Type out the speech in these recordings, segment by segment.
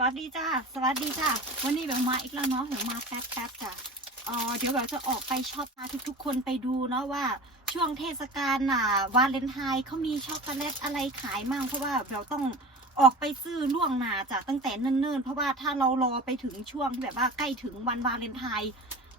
วัสดีจ้าสวัสดีจ้าวันนี้แบบมาอีกแล้วเนาะแบบมาแป๊บแป๊บๆจ้ะเออเดี๋ยวแบบจะออกไปช็อปพาทุกๆ คนไปดูเนาะว่าช่วงเทศกาลน่ะวาเลนไทน์เขามีช็อกโกแลตอะไรขายมั่งเพราะว่าเราต้องออกไปซื้อล่วงหน้าจ้ะตั้งแต่เนิ่นๆ เพราะว่าถ้าเรารอไปถึงช่วงที่แบบว่าใกล้ถึงวันวาเลนไทน์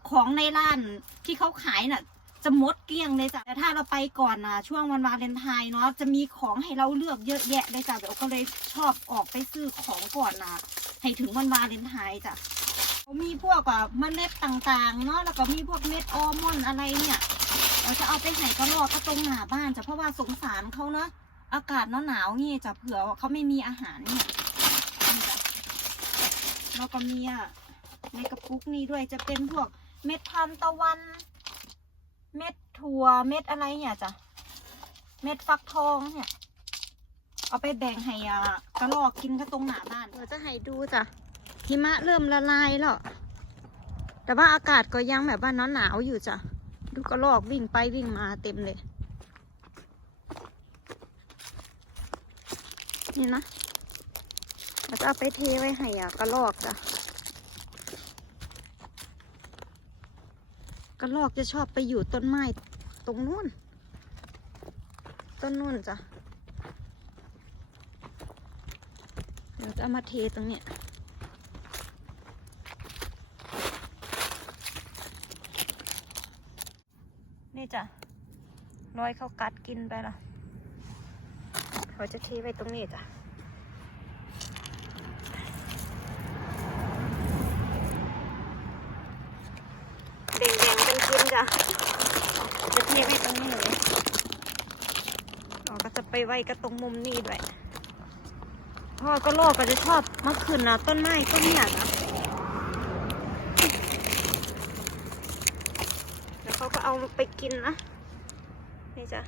ของในร้านที่เขาขายน่ะ จะหมดเกลี้ยงเลยจ้ะแต่ถ้าเราไปก่อนนะช่วงวันวาเลนไทน์เนาะจะมีของให้เราเลือกเยอะแยะเลยจ้ะเดี๋ยวก็เลยชอบออกไปซื้อของก่อนนะให้ถึงวันวาเลนไทน์จ้ะมีพวกแบบเมล็ดต่างๆเนาะแล้วก็มีพวกเม็ดอัลมอนด์อะไรเนี่ยเราจะเอาไปใส่กระรอกก็ตรงหน้าบ้านจ้ะเพราะว่าสงสารเขาเนาะอากาศหนาวๆนี่จ้ะเผื่อเขาไม่มีอาหารเนี่ยแล้วก็มีอะในกระปุกนี้ด้วยจะเป็นพวกเม็ดทานตะวัน เม็ดถั่วเม็ดอะไรเนี่ยจ้ะเม็ดฟักทองเนี่ย เอาไปแบ่งให้อะกระรอกกินก็ตรงหน้าบ้านเดี๋ยวจะให้ดูจ้ะหิมะเริ่มละลายแล้ว แต่ว่าอากาศก็ยังแบบว่าหนาวหนาวอยู่จ้ะ ดูกระรอกวิ่งไปวิ่งมาเต็มเลย นี่นะแล้วก็เอาไปเทไว้ให้อะกระรอกจ้ะ ระรอกจะชอบไปอยู่ต้นไม้ตรงนู้น ต้นนู้นจ้ะ เดี๋ยวจะเอามาเทตรงเนี้ยนี่จ้ะรอยเขากัดกินไปละเขาจะเทไว้ตรงนี้จ้ะ แบ่งๆกันกินจ้ะ จะเทไว้ตรงนี้เลยเราก็ จะไปไว้ก็ตรงมุมนี้ด้วย พ่อก็โลกก็จะชอบมาขึ้นนะต้นไม้ต้นเนี้ยนะแล้วเขาก็เอาไปกินนะ นี่จ้ะ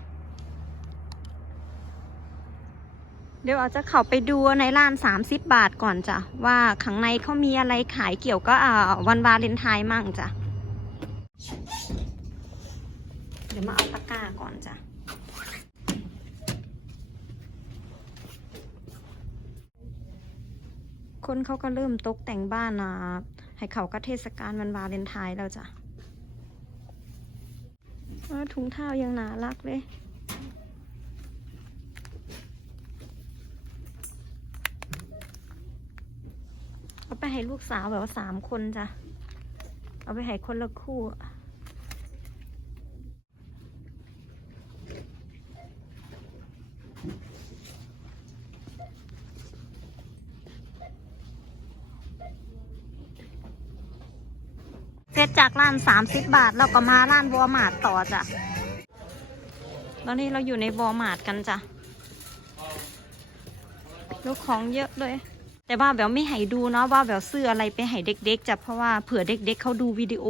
เดี๋ยวอาจจะเข้าไปดูในร้าน30บาทก่อนจ้ะ ว่าข้างในเขามีอะไรขายเกี่ยวก็อ่าวันวาเลนไทน์มั่งจ้ะ เดี๋ยวมาเอาตะกร้าก่อนจ้ะ คนเขาก็เริ่มตกแต่งบ้านนะให้เขาก็เทศกาลวันวาเลนไทน์แล้วจ้ะถุงเท้ายังน่ารักเลยเอาไปให้ลูกสาวแบบว่าสามคนจ้ะ เอาไปให้คนละคู่ เสร็จจากร้าน 30 บาทเราก็มาร้านวอร์มาร์ทต่อจ้ะ ตอนนี้เราอยู่ในวอร์มาร์ทกันจ้ะลูกของเยอะเลย แต่ว่าแบบไม่ให้ดูเนาะว่าแบบซื้ออะไรไปให้เด็กๆจ้ะเพราะว่าเผื่อเด็กๆเขาดูวิดีโอ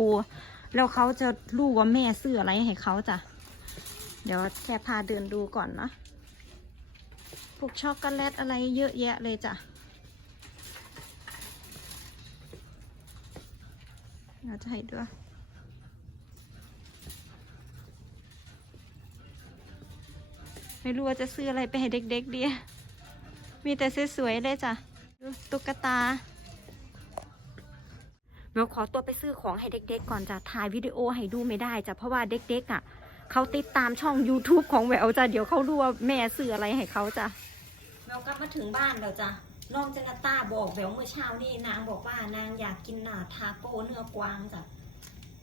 แล้วเขาจะรู้ว่าแม่ซื้ออะไรให้เขาจ้ะ เดี๋ยวแค่พาเดินดูก่อนเนาะพวกช็อกโกแลตอะไรเยอะแยะเลยจ้ะ เรา จะให้ด้วยไม่รู้ว่าจะซื้ออะไรไปให้เด็กๆดี มีแต่สวยๆเลยจ้ะตุ๊กตาเดี๋ยวขอตัวไปซื้อของให้เด็กๆก่อนจ้ะ ถ่ายวิดีโอให้ดูไม่ได้จ้ะ เพราะว่าเด็กๆอะ เขาติดตามช่อง YouTube ของแววจ้ะ เดี๋ยวเขารู้ว่าแม่ซื้ออะไรให้เขาจ้ะแววกลับมาถึงบ้านแล้วจ้ะ น้องเจนตาบอกแววเมื่อเช้านี่นางบอกว่านางอยากกินหนาทาโก้เนื้อกวางจ้ะ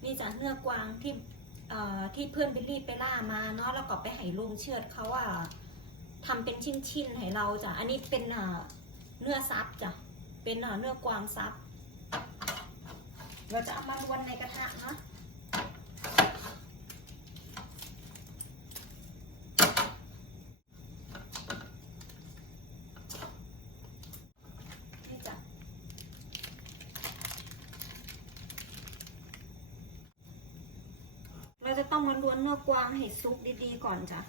นี่จ้ะเนื้อกวางที่เอ่อที่เพื่อนบิลลี่ไปล่ามาเนาะแล้วก็ไปให้ลุงเชือดเขาว่าทำเป็นชิ้นๆให้เราจ้ะอันนี้เป็นเนื้อซับจ้ะเป็นเอ่อเนื้อกวางซับเราจะเอามาลวนในกระทะเนาะ นี่จ้ะ เรา จะต้องมาล้วนเนื้อกวางให้ซุกดีๆก่อนจ้ะ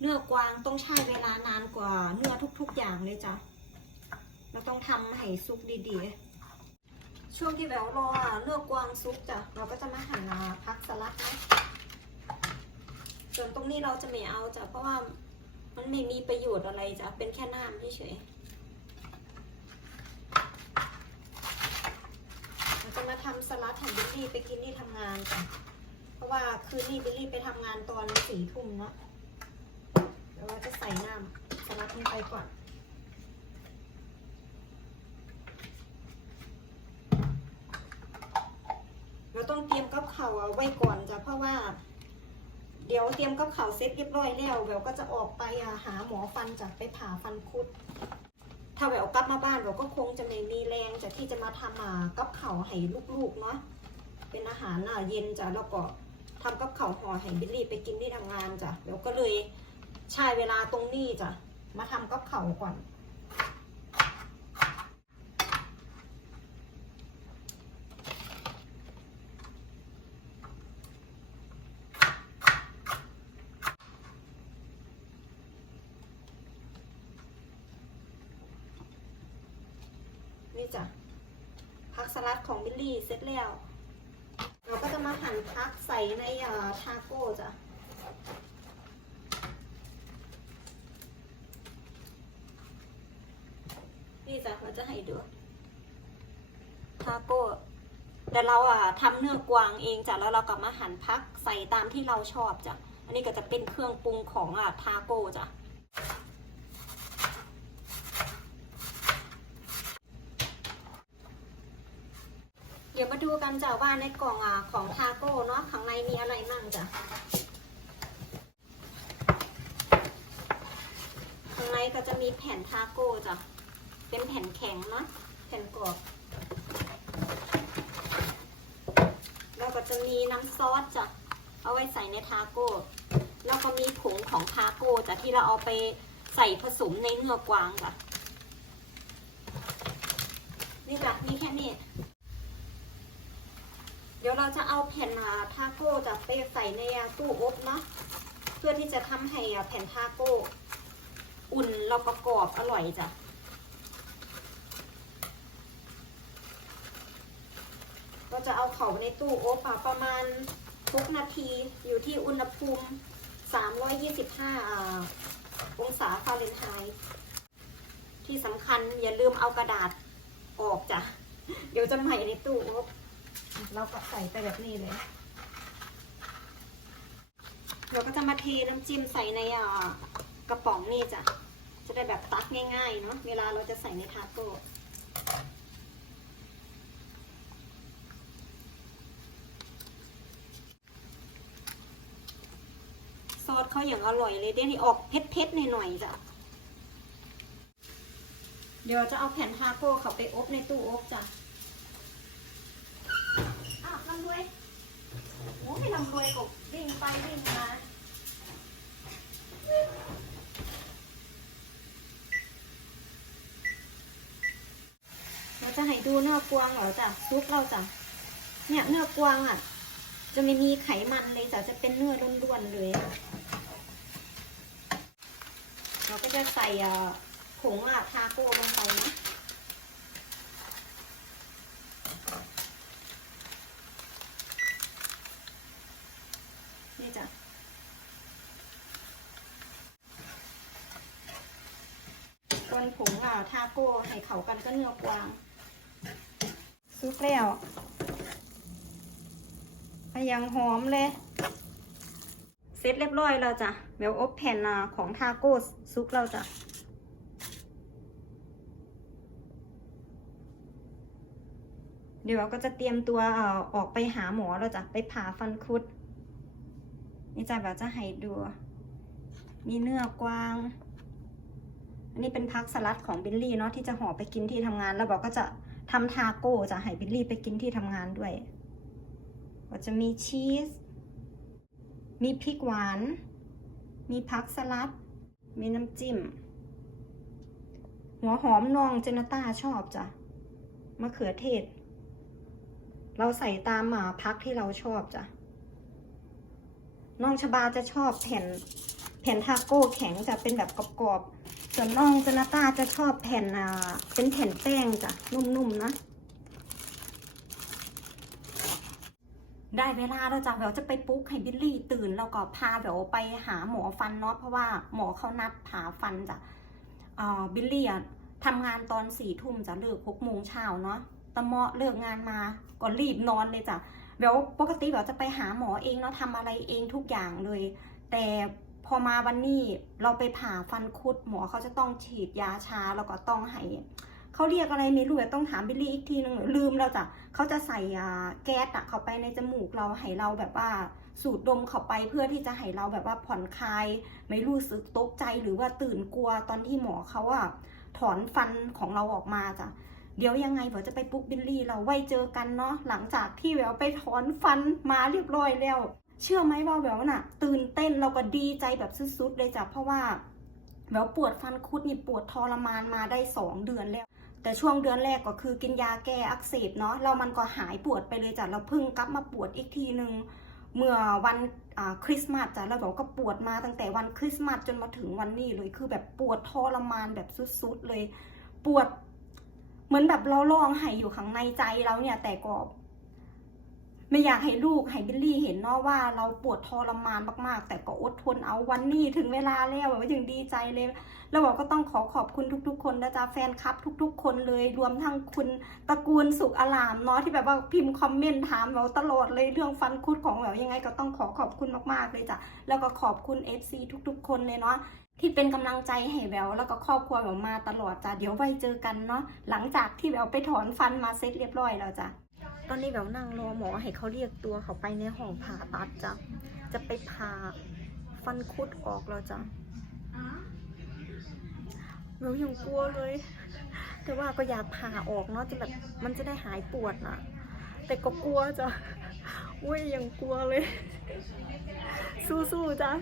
เนื้อกวางต้องใช้เวลานานกว่าเนื้อทุกๆอย่างเลยจ้ะ เราต้องทำให้ซุกดีๆ ช่วงที่แบบรอเนื้อกวางซุกจ้ะ เราก็จะมาหั่นพักสลัดนะ ส่วนตรงนี้เราจะไม่เอาจ้ะ เพราะว่ามันไม่มีประโยชน์อะไรจ้ะ เป็นแค่น้ำเฉยๆ จะมาทำสลัดให้บิลลี่ไปกินที่ทำงานจ้ะเพราะว่าคืนนี้บิลลี่ไปทำงานตอนสี่ทุ่มเนาะเดี๋ยวเราจะใส่น้ำสลัดลงไปก่อนเราต้องเตรียมกับเขาวเอาไว้ก่อนจ้ะเพราะว่า เดี๋ยวเตรียมกับเขาวเสร็จเรียบร้อยแล้วแววก็จะออกไปหาหมอฟันจ้ะไปผ่าฟันคุด ถ้าแววกลับมาบ้านเราก็คงจะไม่มีแรงจากที่จะมาทำมากับเขาให้ลูกๆเนาะเป็นอาหารน่ะเย็นจ้ะแล้วก็ทำกับเขาห่อให้บิลลี่ไปกินที่ทำงานจ้ะแววก็เลยใช้เวลาตรงนี้จ้ะมาทำกับเขาก่อน นี่ จ้ะผักสลัดของบิลลี่เสร็จแล้ว เราก็จะมาหั่นพักใส่ในาทาโก้จ้ะนี่จ้ะเราจะให้ดูทาโก้แต่เราอะทำเนื้อกวางเองจ้ะแล้วเราก็มาหั่นพักใส่ตามที่เราชอบจ้ะอันนี้ก็จะเป็นเครื่องปรุงของอะทาโก้จ้ะ เดี๋ยวมาดูกันจ้ะว่าในกล่องอะของทาโก้เนาะข้างในมีอะไรมั่งจ้ะข้างในก็จะมีแผ่นทาโก้จ้ะเป็นแผ่นแข็งเนาะแผ่นกรอบแล้วก็จะมีน้ำซอสจ้ะเอาไว้ใส่ในทาโก้แล้วก็มีผงของทาโก้จ้ะที่เราเอาไปใส่ผสมในเนื้อกวางจ้ะนี่จ้ะมีแค่นี้ เดี๋ยวเราจะเอาแผ่นาทาโก้จะไปใส่ในตู้อบเนาะเพื่อที่จะทำให้แผ่นทาโก้ อุ่นแล้วประกอบอร่อยจ้ะก็จะเอาเขาในตู้อบประมาณ6นาทีอยู่ที่อุณหภูมิ 325 องศาฟาเรนไฮต์ที่สำคัญอย่าลืมเอากระดาษออกจ้ะ เดี๋ยวจะใหม่ในตู้อบ เราก็ใส่ไปแบบนี้เลย เราก็จะมาเทน้ำจิ้มใส่ในอ่ากระป๋องนี่จ้ะ จะได้แบบตักง่ายๆเนาะ เวลาเราจะใส่ในทาโก้ซอสเขาอย่างอร่อยเลยเดี๋ยวนี้ออกเผ็ดๆหน่อยๆจ้ะ เดี๋ยวจะเอาแผ่นทาโก้เขาไปอบในตู้อบจ้ะ อ้าวลำรวยโอ้ยลำรวยกบวิ่งไปวิ่งมาเราจะให้ดูเนื้อกวางเหรอจ้ะซุปเราจ้ะเนี่ยเนื้อกวางอะ จะไม่มีไขมันเลยจ้ะจะเป็นเนื้อล้วนๆเลยเราก็จะใส่ผงอะทาโก้ลงไปนะ นี่จ้ะคนผงอะ ทาโก้ให้เขากันก็เนื้อกวางซุปแล้วยังหอมเลย เสร็จเรียบร้อยแล้วจ้ะเดี๋ยวอบแผ่นของทาโก้ซุปเราจ้ะเดี๋ยวเราก็จะเตรียมตัวอออกไปหาหมอแล้วจ้ะไปผ่าฟันคุด นี่จ้ะแบบจะให้ดู มีเนื้อกวาง อันนี้เป็นพักสลัดของบิลลี่เนาะที่จะห่อไปกินที่ทำงาน แล้วบอกก็จะทำทาโก้จะให้บิลลี่ไปกินที่ทำงานด้วย ก็จะมีชีส มีพริกหวาน มีพักสลัด มีน้ำจิ้ม หัวหอมนองเจนต้าชอบจ้ะมะเขือเทศ เราใส่ตามหมาพักที่เราชอบจ้ะน้องชบาจะชอบแผ่นแผ่นทาโก้แข็งจะเป็นแบบกรอบๆ ส่วนน้องจนาตาจะชอบแผ่นเป็นแผ่นแป้งจ้ะ นุ่มๆนะ ได้เวลาแล้วจ้ะแววจะไปปลุ๊กให้บิลลี่ตื่น แล้วก็พาแววไปหาหมอฟันเนาะเพราะว่าหมอเขานัดผ่าฟันจ้ะบิลลี่อะทำงานตอนสี่ทุ่มจะเลิกหกโมงเช้าเนาะตะเมาะเลิกงานมาก็รีบนอนเลยจ้ะเดี๋ยวปกติเราจะไปหาหมอเองเนาะทำอะไรเองทุกอย่างเลย แต่ พอมาวันนี้เราไปผ่าฟันคุด หมอเขาจะต้องฉีดยาชาแล้วก็ต้องให้เขาเรียกอะไรไม่รู้ต้องถามบิลลี่อีกทีนึงลืมแล้วจ้ะเขาจะใส่อ่าแก๊สอะเข้าไปในจมูกเราให้เราแบบว่าสูดดมเข้าไปเพื่อที่จะให้เราแบบว่าผ่อนคลาย ไม่รู้สึกตกใจหรือว่าตื่นกลัวตอนที่หมอเขาอะถอนฟันของเราออกมาจ้ะเดี๋ยวยังไงเดี๋ยวจะไปปุ๊กบิลลี่ เราไว้เจอกันเนาะหลังจากที่แววไปถอนฟันมาเรียบร้อยแล้ว เชื่อไหมว่าแววน่ะ ตื่นเต้นเราก็ดีใจแบบสุดๆเลยจ้ะเพราะว่าแววปวดฟันคุดนี่ปวดทรมานมาได้สองเดือนแล้ว แต่ช่วงเดือนแรกก็คือกินยาแก้อักเสบเนาะแล้วมันก็หายปวดไปเลยจ้ะเราเพิ่งกลับมาปวดอีกทีหนึ่งเมื่อวันคริสต์มาสจ้ะแล้วเราก็ปวดมาตั้งแต่วันคริสต์มาสจนมาถึงวันนี้เลยคือแบบปวดทรมานแบบสุดๆเลย ปวด เหมือนแบบเราร้องไห้อยู่ข้างในใจเราเนี่ยแต่ก็ ไม่อยากให้ลูกให้บิลลี่เห็นเนาะว่าเราปวดทรมานมากๆ แต่ก็อดทนเอาวันนี้ถึงเวลาแล้วแบบว่ายังดีใจเลย แล้วบอกก็ต้องขอขอบคุณทุก ๆ คนนะจ๊ะแฟนคลับ ทุก ๆ คนเลยรวมทั้งคุณตระกูลสุขอลามเนาะที่แบบว่าพิมพ์คอมเมนต์ถามเราตลอดเลยเรื่องฟันคุดของแบบยังไงก็ต้องขอขอบคุณมากๆเลยจ้ะแล้วก็ขอบคุณ FC ทุก ๆ คนเลยเนาะที่เป็นกำลังใจให้แววแล้วก็ครอบครัวแววมาตลอดจ้ะเดี๋ยวไว้เจอกันเนาะหลังจากที่แววไปถอนฟันมาเซ็ตเรียบร้อยแล้วจ้ะ ตอนนี้แววนั่งรอหมอให้เขาเรียกตัวเขาไปในห้องผ่าตัดจ้ะ จะไปผ่าฟันคุดออกแล้วจ้ะแววยังกลัวเลย แต่ว่าก็อยากผ่าออกเนาะจะแบบมันจะได้หายปวดนะแต่ก็กลัวจ้ะอุ้ยยังกลัวเลย สู้ๆจ้ะ